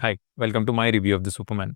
Hi, welcome to my review of the Superman.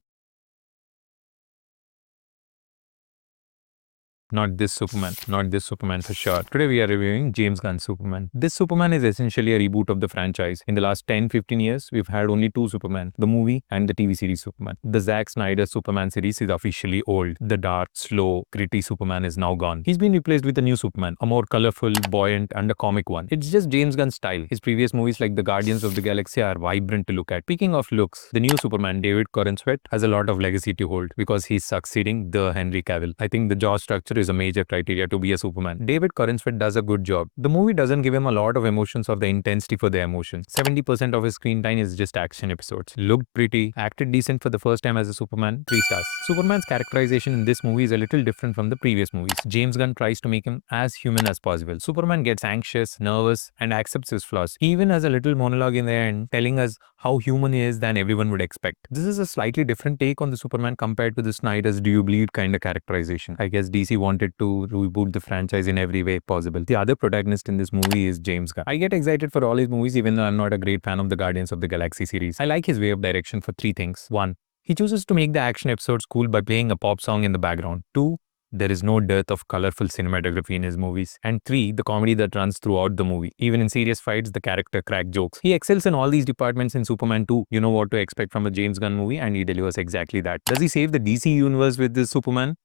Not this Superman for sure. Today we are reviewing James Gunn's Superman. This Superman is essentially a reboot of the franchise. In the last 10-15 years, we've had only two Superman, the movie and the TV series Superman. The Zack Snyder Superman series is officially old. The dark, slow, gritty Superman is now gone. He's been replaced with a new Superman, a more colorful, buoyant, and a comic one. It's just James Gunn's style. His previous movies like The Guardians of the Galaxy are vibrant to look at. Speaking of looks, the new Superman, David Corenswet, has a lot of legacy to hold because he's succeeding the Henry Cavill. I think the jaw structure is a major criteria to be a Superman. David Corenswet does a good job. The movie doesn't give him a lot of emotions or the intensity for the emotions. 70% of his screen time is just action episodes. Looked pretty, acted decent for the first time as a Superman, 3 stars. Superman's characterization in this movie is a little different from the previous movies. James Gunn tries to make him as human as possible. Superman gets anxious, nervous, and accepts his flaws. He even has a little monologue in the end telling us how human he is than everyone would expect. This is a slightly different take on the Superman compared to the Snyder's "do you bleed" kind of characterization. I guess DC wanted to reboot the franchise in every way possible. The other protagonist in this movie is James Gunn. I get excited for all his movies even though I'm not a great fan of the Guardians of the Galaxy series. I like his way of direction for three things. 1. He chooses to make the action episodes cool by playing a pop song in the background. 2. There is no dearth of colorful cinematography in his movies. And 3. The comedy that runs throughout the movie. Even in serious fights, the character crack jokes. He excels in all these departments in Superman 2. You know what to expect from a James Gunn movie and he delivers exactly that. Does he save the DC universe with this Superman?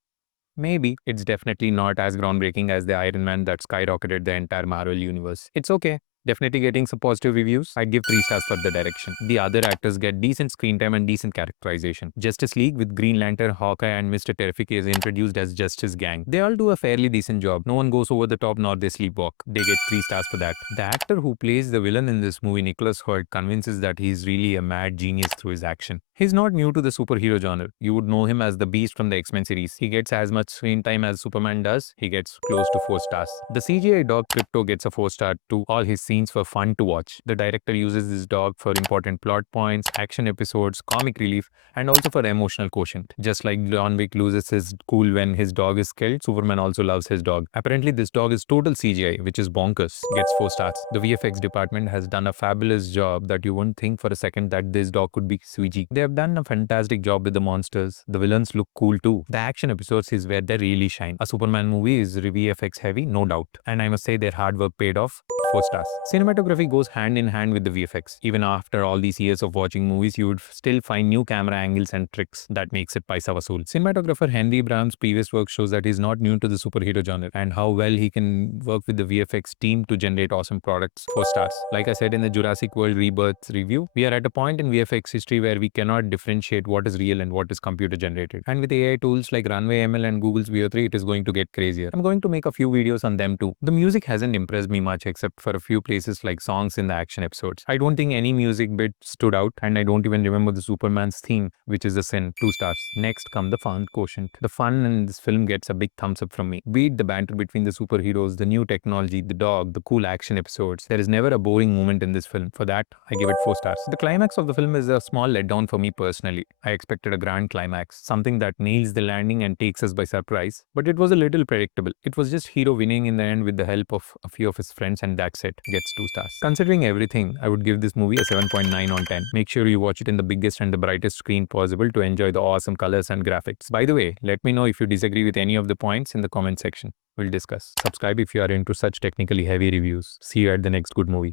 Maybe. It's definitely not as groundbreaking as the Iron Man that skyrocketed the entire Marvel universe. It's okay. Definitely getting some positive reviews. I'd give 3 stars for the direction. The other actors get decent screen time and decent characterization. Justice League with Green Lantern, Hawkeye, and Mr. Terrific is introduced as Justice Gang. They all do a fairly decent job. No one goes over the top nor they sleepwalk. They get 3 stars for that. The actor who plays the villain in this movie, Nicholas Hoult, convinces that he's really a mad genius through his action. He's not new to the superhero genre. You would know him as the Beast from the X-Men series. He gets as much screen time as Superman does. He gets close to 4 stars. The CGI dog Krypto gets a 4 star too. All his scenes were fun to watch. The director uses this dog for important plot points, action episodes, comic relief, and also for emotional quotient. Just like John Wick loses his cool when his dog is killed, Superman also loves his dog. Apparently this dog is total CGI, which is bonkers. Gets 4 stars. The VFX department has done a fabulous job that you wouldn't think for a second that this dog could be CG. They have done a fantastic job with the monsters. The villains look cool too. The action episodes is where they really shine. A Superman movie is VFX heavy, no doubt. And I must say their hard work paid off. 4 stars. Cinematography goes hand in hand with the VFX. Even after all these years of watching movies, you would still find new camera angles and tricks that makes it paisa vasool. Cinematographer Henry Bram's previous work shows that he's not new to the superhero genre and how well he can work with the VFX team to generate awesome products. 4 stars. Like I said in the Jurassic World Rebirth review, we are at a point in VFX history where we cannot differentiate what is real and what is computer generated. And with AI tools like Runway ML and Google's Veo 3, it is going to get crazier. I'm going to make a few videos on them too. The music hasn't impressed me much except for a few places like songs in the action episodes. I don't think any music bit stood out and I don't even remember the Superman's theme, which is a sin. 2 stars. Next come the fun quotient. The fun in this film gets a big thumbs up from me. Be it the banter between the superheroes, the new technology, the dog, the cool action episodes. There is never a boring moment in this film. For that, I give it 4 stars. The climax of the film is a small letdown for me personally. I expected a grand climax, something that nails the landing and takes us by surprise, but it was a little predictable. It was just hero winning in the end with the help of a few of his friends and that's it. Gets 2 stars. Considering everything, I would give this movie a 7.9 on 10. Make sure you watch it in the biggest and the brightest screen possible to enjoy the awesome colors and graphics. By the way, let me know if you disagree with any of the points in the comment section. We'll discuss. Subscribe if you are into such technically heavy reviews. See you at the next good movie.